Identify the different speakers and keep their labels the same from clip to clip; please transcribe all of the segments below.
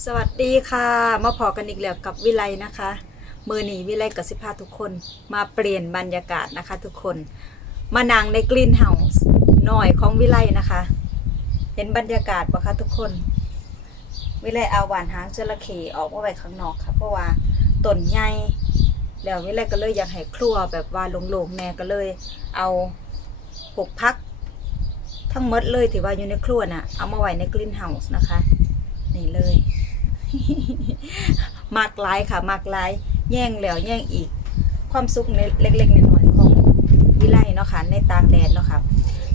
Speaker 1: สวัสดีค่ะ มาพอกันอีกแล้วกับวิไลนะคะ มือหนีวิไลกับสิพาทุกคนมาเปลี่ยนบรรยากาศนะคะ ทุกคนมานั่งในกรีนเฮาส์หน่อยของวิไลนะคะ เห็นบรรยากาศปะคะทุกคน วิไลเอาหวานหางจระเข้ออกมาไว้ข้างนอกค่ะเพราะว่าต้นใหญ่แล้ววิไลก็เลยอยากให้ครัวแบบว่าโล่งๆแน่ก็เลย เอาปลูกพัก ทั้งหมดเลยที่ว่าอยู่ในครัวน่ะเอามาไว้ในกรีนเฮาส์นะคะ นี่เลยมากหลายค่ะมากหลาย แย่งแล้วแย่งอีก ความสุขในเล็กๆน้อยๆของวิไลเนาะค่ะในต่างแดนเนาะค่ะ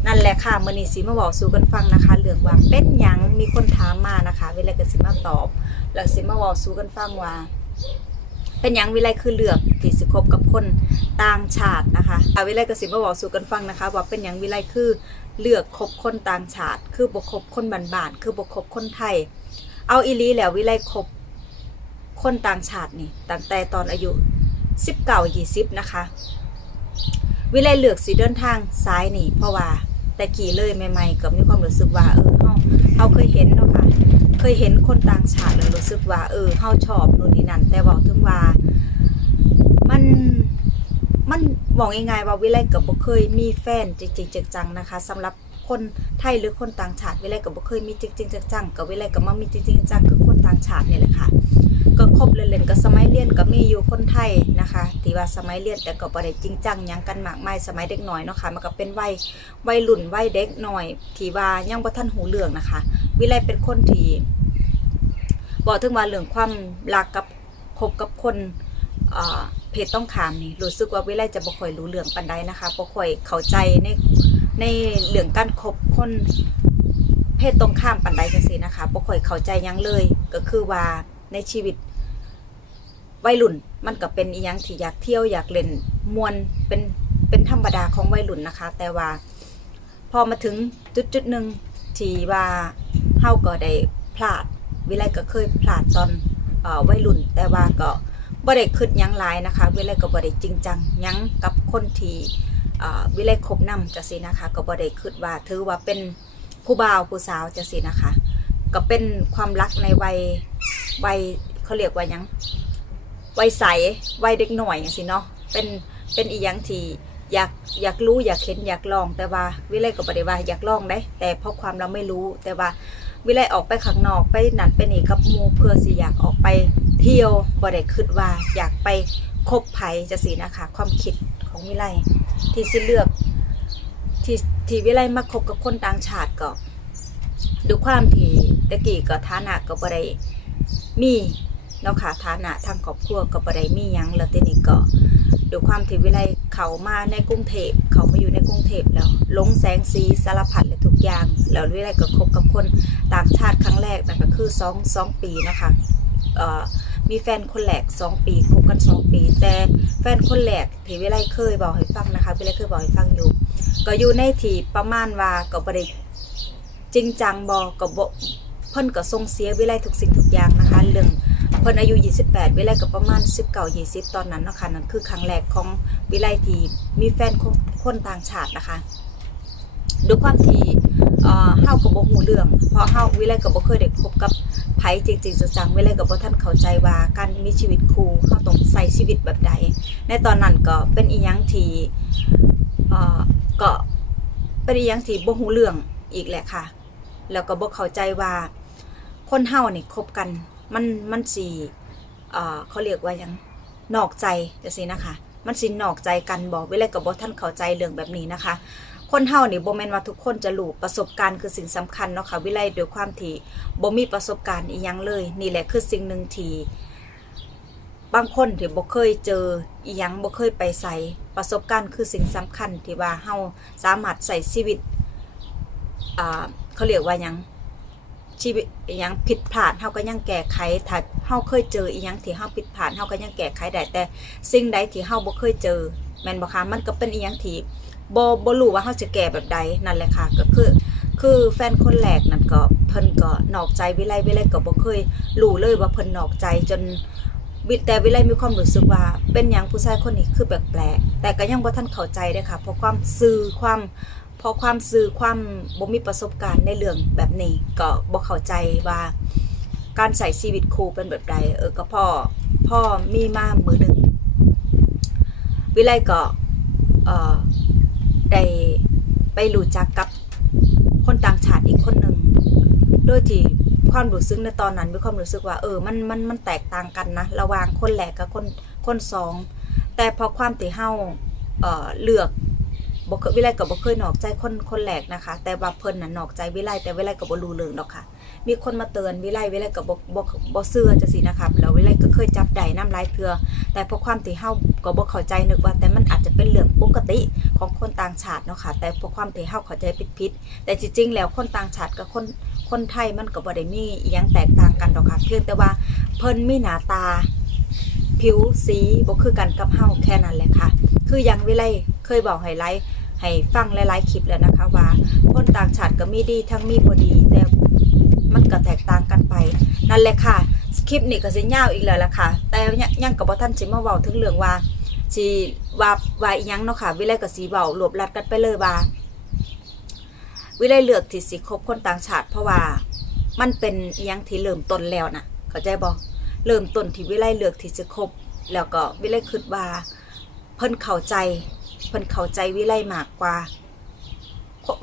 Speaker 1: นั่นแหละค่ะมือนี้สิมาบอกสู่กันฟังนะคะเรื่องว่าเป็นยังมีคนถามมานะคะวิไลก็สิมาตอบแล้วสิมาบอกสู่กันฟังว่า เป็นยังวิไลคือเลือกที่สิคบกับคนต่างชาตินะคะอะวิไลก็สิมาบอกสู่กันฟังนะคะ ว่าเป็นยังวิไลคือเลือกคบคนต่างชาติ คือบ่คบคนบ้านๆคือบ่คบคนไทย เอาอีลีแล้ววิไลคบคนต่างชาตินี่ตั้งแต่ตอนอายุ19 20นะคะ วิไลเลือกสีเดินทางซ้ายนี่เพราะว่าแต่กี่เลยใหม่ ๆ ก็มีความรู้สึกว่าเออเฮาเฮาเคยเห็นเนาะค่ะ เคยเห็นคนต่างชาติแล้วรู้สึกว่า เออเฮาชอบนู่นนี่นั่นแต่บอกถึงว่ามันมันบอกง่ายๆว่าวิไลกับบ่เคยมีแฟนจริงๆจังๆนะคะสำหรับคนไทยหรือคนต่างชาติวิไลกับบ่เคยมีจริงๆจังๆกับวิไลกับมามีจริงๆจังคือคนต่างชาตินี่แหละค่ะก็คบเล่นๆก็สมัยเรียนก็มีอยู่คนไทยนะคะที่ว่าสมัยเรียนแต่ก็บ่ได้จริงจังยังกันมากมายสมัยเด็กหน้อยเนาะค่ะมันก็เป็นวัยวัยรุ่นวัยเด็กหน่อยที่ว่ายังบ่ทันหูเรื่องนะคะ วิไลเป็นคนที่บอกถึงว่าเรื่องความรักกับคบกับคนเพศต้องขามนี่รู้สึกว่าวิไลจะบ่ค่อยรู้เรื่องปานใดนะคะบ่ค่อยเข้าใจในในเรื่องการคบคนเพศตรงข้ามปานใดจังซี่นะคะบ่ค่อยเข้าใจยังเลย ก็คือว่าในชีวิตวัยรุ่นมันก็เป็นอีหยังที่อยากเที่ยวอยากเล่นมวนเป็นเป็นธรรมดาของวัยรุ่นนะคะ แต่ว่าพอมาถึงจุดจุดหนึ่งที่ว่าาก็ได้พลาด วิไลก็เคยพลาดตอนวัยรุ่น แต่ว่าก็บ่ได้คิดยั้งหลายนะคะ วิไลก็บ่ได้จริงจังยั้งกับคนที่วิไลคบนำจังซี่นะคะ ก็บ่ได้คิดว่าถือว่าเป็นผู้บ่าวผู้สาวจังซี่นะคะ ก็เป็นความรักในวัยวัยเขาเรียกว่ายังวัยใสวัยเด็กหน่อยอย่างสิเนาะเป็นเป็นอีหยังที่อยากอยากรู้อยากเห็นอยากลองแต่ว่าวิไลก็บ่ได้ว่าอยากลองได้แต่เพราะความเราไม่รู้แต่ว่า วิไลออกไปข้างนอกไปนันไปนี่กับมูเพื่อสิอยากออกไปเที่ยวบ่ได้คิดว่าอยากไปคบไผจะสินะคะ ความคิดของวิไลที่สิเลือกที่ที่วิไลมาคบกับคนต่างชาติก็ด้วยความที่ตะกี้ก็ฐานะก็บ่ได้มีเนาะค่ะฐานะทางครอบครัวก็บ่ได้มียังแล้วทีนี้ก็ด้วยความที่วิไลเขามาในกรุงเทพเขามาอยู่ในกรุงเทพแล้วลงแสงสีสารพัด อย่าง แล้ววิไลก็คบกับคนต่างชาติครั้งแรกนั่นก็คือสองสองปีนะคะมีแฟนคนแรกสองปีคบกันสองปี แต่แฟนคนแรกที่วิไลเคยบอกให้ฟังนะคะวิไลเคยบอกให้ฟังอยู่ ก็อยู่ในที่ประมาณว่าก็บ่ได้จริงจังบอกก็บ่เพิ่นก็ส่งเสียวิไลทุกสิ่งทุกอย่างนะคะเรื่องเพิ่นอายุ 28 วิไลก็ประมาณ 19 20 ตอนนั้นนะคะนั่นคือครั้งแรกของวิไลที่มีแฟนคนคนต่างชาตินะคะ ด้วยความที่เอ่อเฮาก็บ่ฮู้เรื่อง เพราะเฮาวิไลก็บ่เคยได้คบกับไผจริงๆจังๆวิไลก็บ่ทันเข้าใจว่าการมีชีวิตคู่เฮาต้องใช้ชีวิตแบบใด ในตอนนั้นก็เป็นอีหยังที่เอ่อก็เป็นอีหยังที่บ่ฮู้เรื่องอีกแหละค่ะ แล้วก็บ่เข้าใจว่าคนเฮานี่คบกันมันมันสีเอ่อเขาเรียกว่ายังนอกใจจะสินะคะ มันสินอกใจกันบอกเวลกับบท่านเข้าใจเรื่องแบบนี้นะคะ คนเฮานี่บ่แม่นว่าทุกคนจะรู้ประสบการณ์คือสิ่งสำคัญเนาะค่ะวิไลด้วยความที่บ่มีประสบการณ์อีหยังเลย นี่แหละคือสิ่งหนึ่งที่บางคนที่บ่เคยเจออีหยังบ่เคยไปใส่ประสบการณ์คือสิ่งสำคัญที่ว่าเฮาสามารถใส่ชีวิตอ่าเขาเรียกว่าหยังชีวิตอหยังผิดพลาดเฮาก็ยังแก้ไขถ้าเฮาเคยเจออีหยังที่เฮาผิดพลาดเฮาก็ยังแก้ไขได้แต่สิ่งใดที่เฮาบ่เคยเจอแม่นบ่คะมันก็เป็นอีหยังที่ บ่บ่รู้ว่าเฮาจะแก้แบบใดนั่นแหละค่ะ ก็คือ คือแฟนคนแรกนั่นก็เพิ่นก็นอกใจวิไลวิไลก็บ่เคยรู้เลยว่าเพิ่นนอกใจจนแต่วิไลมีความรู้สึกว่า เป็นยังผู้ชายคนนี้คือแปลกๆแต่ก็ยังบ่ทันเข้าใจเด้ค่ะ เพราะความซื่อความเพราะความซื่อความบ่มีประสบการณ์ในเรื่องแบบนี้ ก็บ่เข้าใจว่าการใส่ชีวิตครูเป็นแบบใดเออก็พ่อพ่อมีมามือหนึ่งวิไลก็เอ่อ ได้ไปรู้จักกับคนต่างชาติอีกคนหนึ่งโดยที่ความรู้สึกในตอนนั้นมีความรู้สึกว่า เออมันมันมันแตกต่างกันนะระหว่างคนแหลกกับคนคนสองแต่พอความที่เฮาเอ่อเลือก บ่เคยวิไลก็บ่เคยนอกใจคนคนแรกนะคะ แต่ว่าเพิ่นน่ะนอกใจวิไลแต่วิไลก็บ่รู้เรื่องดอกค่ะ มีคนมาเตือนวิไลวิไลก็บ่บ่บ่เชื่อจังซี่นะคะแล้ววิไลก็เคยจับได้น้ำลายเทือแต่เพราะความที่เฮาก็บ่เข้าใจนึกว่า แต่มันอาจจะเป็นเรื่องปกติของคนต่างชาติเนาะค่ะ แต่เพราะความที่เฮาเข้าใจผิดๆแต่จริงๆแล้วคนต่างชาติกับคนคนไทยมันก็บ่ได้มีอิหยังแตกต่างกันดอกค่ะเพียงแต่ว่าเพิ่นมีหน้าตาผิวสีบ่คือกันกับเฮาแค่นั้นแหละค่ะ คืออย่างวิไลเคยบอกให้ไลฟ์ ให้ฟังหลายๆคลิปแล้วนะคะว่าคนต่างชาติก็มีดีทั้งมีบ่ดีแต่มันก็แตกต่างกันไป นั่นแหละค่ะ คลิปนี้ก็สิยาวอีกแล้วล่ะค่ะ แต่ยังยังกับบ่ทันสิมาเว้าถึงเรื่องว่าสิว่าว่าอีหยังเนาะค่ะ วิไลก็สิเว้ารวบรัดกันไปเลยว่าวิไลเลือกที่สิคบคนต่างชาติ เพราะว่ามันเป็นอีหยังที่เริ่มต้นแล้วนะเข้าใจบ่เริ่มต้นที่วิไลเลือกที่จะคบแล้วก็วิไลคิดว่าเพิ่นเข้าใจ เพิ่นเข้าใจวิไลมากกว่า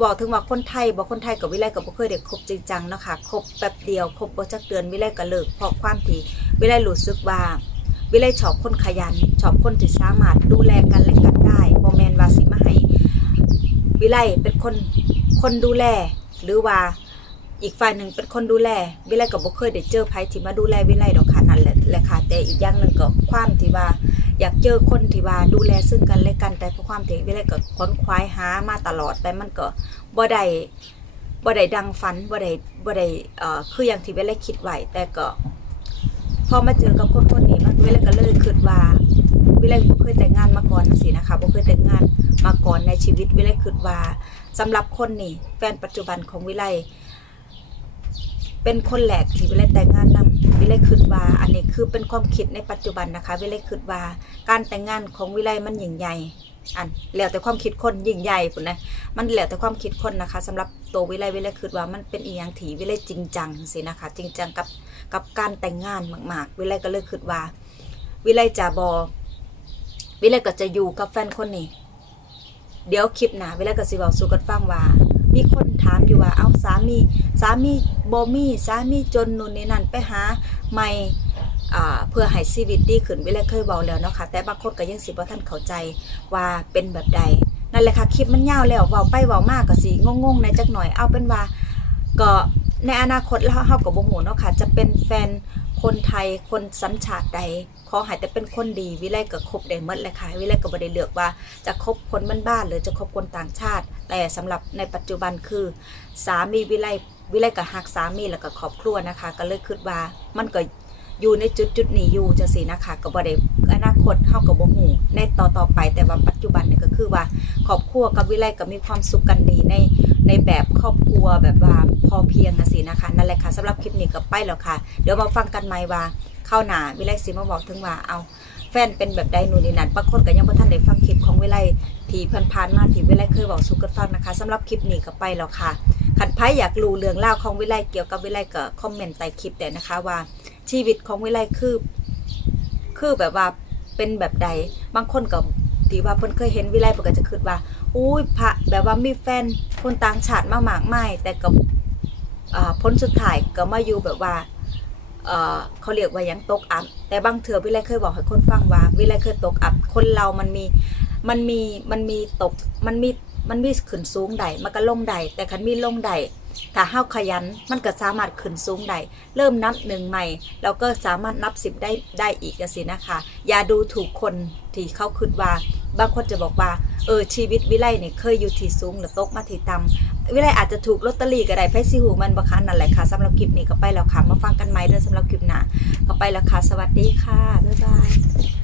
Speaker 1: บอกถึงว่าคนไทยบอกคนไทยกับวิไลกับบ่เคยได้คบจริงจังเนาะค่ะคบแป๊บเดียวคบบ่จักเดือนวิไลก็เลิกเพราะความที่วิไลรู้สึกว่าวิไลชอบคนขยันชอบคนที่สามารถดูแลกันและกันได้บ่แมนว่าสิมาให้วิไลเป็นคนคนดูแล หรือว่าอีกฝ่ายหนึ่งเป็นคนดูแล วิไลก็บ่เคยได้เจอไผที่มาดูแลวิไลดอกค่ะนั่นแหละแหละค่ะแต่อีกอย่างหนึ่งก็ความที่ว่า อยากเจอคนที่ว่าดูแลซึ่งกันและกันแต่เพราะความที่วิไลก็ค้นคว้าหามาตลอดแต่มันก็บ่ได้บ่ได้ดังฝันบ่ได้บ่ได้เอ่อคืออย่างที่วิไลคิดไว้แต่ก็พอมาเจอกับคนคนนี้มันวิไลก็เลยคิดว่าวิไลบ่เคยแต่งงานมาก่อนสินะคะบ่เคยแต่งงานมาก่อนในชีวิตวิไลคิดว่าสำหรับคนนี่แฟนปัจจุบันของวิไลเป็นคนแรกที่วิไลแต่งงานนํ วิไลคิดว่า อันนี้คือเป็นความคิดในปัจจุบันนะคะ วิไลคิดว่า การแต่งงานของวิไลมันยิ่งใหญ่อันแล้วแต่ความคิดคนยิ่งใหญ่พุ่นนะมันแล้วแต่ความคิดคนนะคะสำหรับตัววิไลวิไลคิดว่ามันเป็นอีหยังที่วิไลจริงจังสินะคะ จริงจังกับกับการแต่งงานมากๆ วิไลก็เลยคิดว่า วิไลจะบอวิไลก็จะอยู่กับแฟนคนนี้ เดี๋ยวคลิปหนาวิไลก็สิเว้าสู่กันฟังว่า มีคนถามอยู่ว่า เอาสามีสามีบ่มีสามีจนนู่นนี่นั่นไปหาใหม่เพื่อให้ชีวิตดีขึ้นวิเลเคยเว้าแล้วเนาะค่ะแต่บางคนก็ยังสิบ่ท่านเข้าใจว่าเป็นแบบใดนั่นแหละค่ะคลิปมันยาวแล้วเว้าไปเว้ามากก็สิงงๆในจักหน่อยเอาเป็นว่าก็ ในอนาคตแล้วเฮาก็บ่ฮู้เนาะค่ะ จะเป็นแฟนคนไทยคนสัญชาติใดขอให้แต่เป็นคนดีวิไลก็คบได้หมดเลยค่ะวิไลก็บ่ได้เลือกว่าจะคบคนบ้านๆหรือจะคบคนต่างชาติ แต่สำหรับในปัจจุบันคือ สามีวิไลวิไลก็ฮักสามีแล้วก็ครอบครัวนะคะ ก็เลยคิดว่ามันก็อยู่ในจุดจุดๆนี้อยู่จังซี่นะคะก็บ่ได้อนาคตเฮาก็บ่ฮู้ในต่อต่อไปแต่ว่าปัจจุบันเนี่ยก็คือว่าครอบครัวกับวิไลก็มีความสุขกันดีในในแบบ ครอบครัวแบบว่าพอเพียงนะสินะคะ นั่นแหละค่ะสำหรับคลิปนี้ก็ไปแล้วค่ะ เดี๋ยวมาฟังกันใหม่ว่าเข้าหน้าวิไลสิมาบอกถึงว่าเอาแฟนเป็นแบบใดนู่นนี่นั่นบางคนก็ยังบ่ทันได้ฟังคลิปของวิไลที่ผ่านมาที่วิไลเคยบอกสู่กันฟังนะคะสำหรับคลิปนี้ก็ไปแล้วค่ะคันไผอยากรู้เรื่องราวของวิไลเกี่ยวกับวิไลก็คอมเมนต์ใต้คลิปได้นะคะว่า ชีวิตของวิไลคือ คือแบบว่าเป็นแบบใดบางคนก็ ที่ว่าเพิ่นเคยเห็นวิไลเพิ่นก็จะคิดว่า อุ้ยพระแบบว่ามีแฟนคนต่างชาติมามากมายแต่ก็อ่าผลสุดท้ายก็มาอยู่แบบว่าเออเขาเรียกว่ายังตกอับ แต่บางเถื่อวิไลเคยบอกให้คนฟังว่า วิไลเคยตกอับ คนเรามันมีมันมีมันมีตกมันมีมันมีขึ้นสูงใดมันก็ลงใดแต่คันมีลงใดถ้าเฮาขยันมันก็สามารถขึ้นสูงได้เริ่มนับหนึ่งใหม่แล้วก็สามารถนับสิบได้ได้อีกสินะคะ อย่าดูถูกคนที่เขาคิดว่า บางคนจะบอกว่า เออชีวิตวิไลเนี่ยเคยอยู่ที่สูงหรือตกมาที่ต่ำวิไลอาจจะถูกลอตเตอรี่ก็ได้ไพ่ซิหูมันบาคับนั่นแหละค่ะสำหรับคลิปนี้ก็ไปแล้วค่ะมาฟังกันไหมเด้อสำหรับคลิปหน้าก็ไปแล้วค่ะสวัสดีค่ะบ๊ายบาย